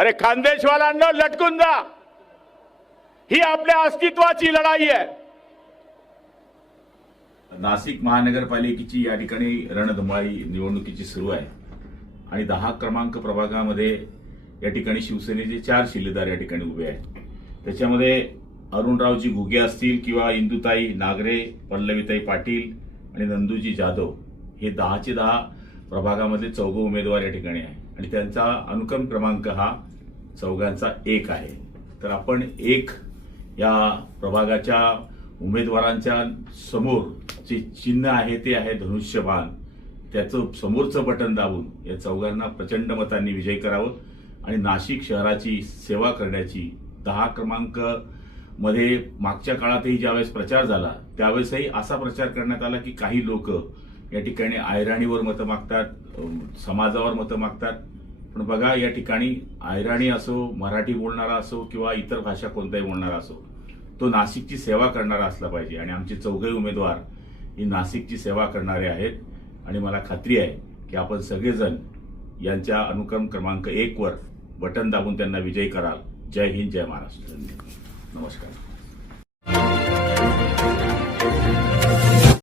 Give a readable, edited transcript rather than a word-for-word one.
अरे खानदेशवाल्यांनो लटकून जा, ही आपल्या अस्तित्वाची लढाई आहे. नाशिक महानगरपालिकेची या ठिकाणी रणधुमाळी निवडणुकीची सुरू आहे आणि 10 क्रमांक प्रभागामध्ये या ठिकाणी शिवसेनेचे 4 शिलेदार या ठिकाणी उभे आहेत. त्याच्यामध्ये अरुणरावजी घुगे असतील किंवा इंदुताई नागरे, पल्लवीताई पाटील आणि नंदूजी जाधव हे 10चे 10 प्रभागामध्ये 4 उमेदवार या ठिकाणी आहे आणि त्यांचा अनुक्रम क्रमांक हा चौघांचा 1 आहे. तर आपण 1 या प्रभागाच्या उमेदवारांच्या समोर जे चिन्ह आहे ते आहे धनुष्यबाण. त्याचं समोरचं बटन दाबून या चौघांना प्रचंड मतांनी विजयी करावं आणि नाशिक शहराची सेवा करण्याची 10 क्रमांक मध्ये मागच्या काळातही ज्यावेळेस प्रचार झाला त्यावेळेसही असा प्रचार करण्यात आला की काही लोक या ठिकाणी ऐराणीवर मतं मागतात, समाजावर मतं मागतात. पण बघा, या ठिकाणी ऐराणी असो, मराठी बोलणारा असो किंवा इतर भाषा कोणताही बोलणारा असो, तो नाशिकची सेवा करणारा असला पाहिजे आणि आमचे चौघे उमेदवार ही नाशिकची सेवा करणारे आहेत आणि मला खात्री आहे की आपण सगळेजण यांच्या अनुक्रम क्रमांक 1 वर बटन दाबून त्यांना विजयी कराल. जय हिंद, जय महाराष्ट्र. नमस्कार.